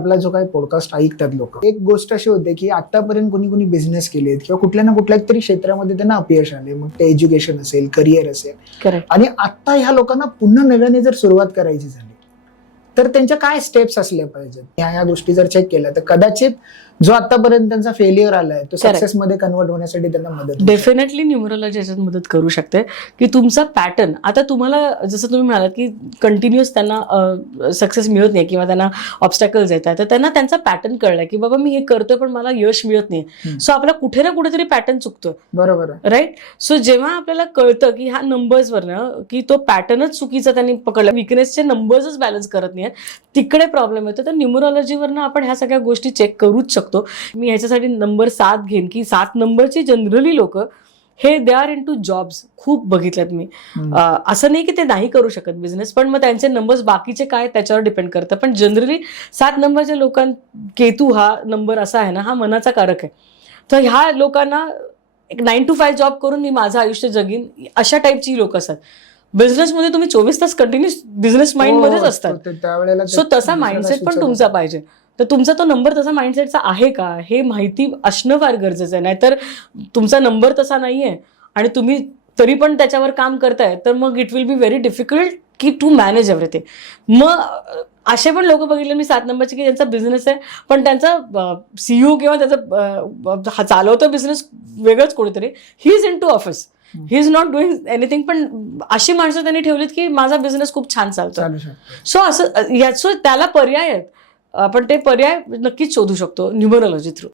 आपला जो काही पॉडकास्ट ऐकतात लोक, एक गोष्ट अशी होते की आतापर्यंत कोणी कोणी बिझनेस केलेत किंवा कुठल्या ना कुठल्या तरी क्षेत्रामध्ये त्यांना अपयश आले, मग ते एज्युकेशन असेल, करिअर असेल. करेक्ट. आणि आता ह्या लोकांना पुन्हा नव्याने जर सुरुवात करायची झाली तर त्यांच्या काय स्टेप्स असल्या पाहिजेत, ह्या गोष्टी जर चेक केल्या तर कदाचित जो आतापर्यंत त्यांचा फेलियर आलाय तो सक्सेस मध्ये कन्वर्ट होण्यासाठी त्यांना मदत होऊ शकते. डेफिनेटली न्यूमरोलॉजी याच्यात मदत करू शकते की तुमचा पॅटर्न, आता तुम्हाला जसं तुम्ही म्हणालात की कंटिन्युअस त्यांना सक्सेस मिळत नाही किंवा त्यांना ऑब्स्टॅकल्स येतात, तर त्यांना त्यांचा पॅटर्न कळलाय की बाबा मी हे करतोय पण मला यश मिळत नाही. सो आपला कुठे ना कुठेतरी पॅटर्न चुकतोय. बरोबर आहे. राईट. सो जेव्हा आपल्याला कळतं की ह्या नंबर्सवरनं की तो पॅटर्नच चुकीचा त्यांनी पकडला, विकनेसचे नंबर्सच बॅलन्स करत नाही, तिकडे प्रॉब्लेम येतो, तर न्यूमरोलॉजीवरनं आपण ह्या सगळ्या गोष्टी चेक करूच शकतो. मी ह्याच्यासाठी नंबर 7 घेईन की 7 नंबरची जनरली लोक हे they are into jobs. खूप बघितल्यात मी. असं नाही की ते नाही करू शकत बिझनेस, पण मग त्यांचे नंबर्स बाकीचे काय त्याच्यावर डिपेंड करतं. पण जनरली 7 नंबरच्या केतू हा नंबर असा आहे ना, हा मनाचा कारक आहे. तर ह्या लोकांना एक 9 to 5 जॉब करून मी माझं आयुष्य जगीन, अशा टाईपची लोक असतात. बिझनेसमध्ये तुम्ही 24 तास कंटिन्युअस बिझनेस माइंड मध्येच असतात. त्यावेळेला सो तसा माइंडसेट पण तुमचा पाहिजे. तर तुमचा तो नंबर तसा माइंडसेटचा आहे का हे माहिती असणं फार गरजेचं आहे. नाहीतर तुमचा नंबर तसा नाहीये आणि तुम्ही तरी पण त्याच्यावर काम करताय, तर मग it will be very difficult की टू मॅनेज एव्हरीथिंग. मग असे पण लोक बघितले मी 7 नंबरचे की त्यांचा बिझनेस आहे पण त्यांचा सीईओ किंवा त्याचा चालवतो बिझनेस वेगळंच कोणीतरी, he is into office, he is not doing anything. पण अशी माणसं त्यांनी ठेवलीत की माझा बिझनेस खूप छान चालतो. सो असं त्याला पर्याय आहेत. आपण ते पर्याय नक्कीच शोधू शकतो न्यूमरोलॉजी थ्रू.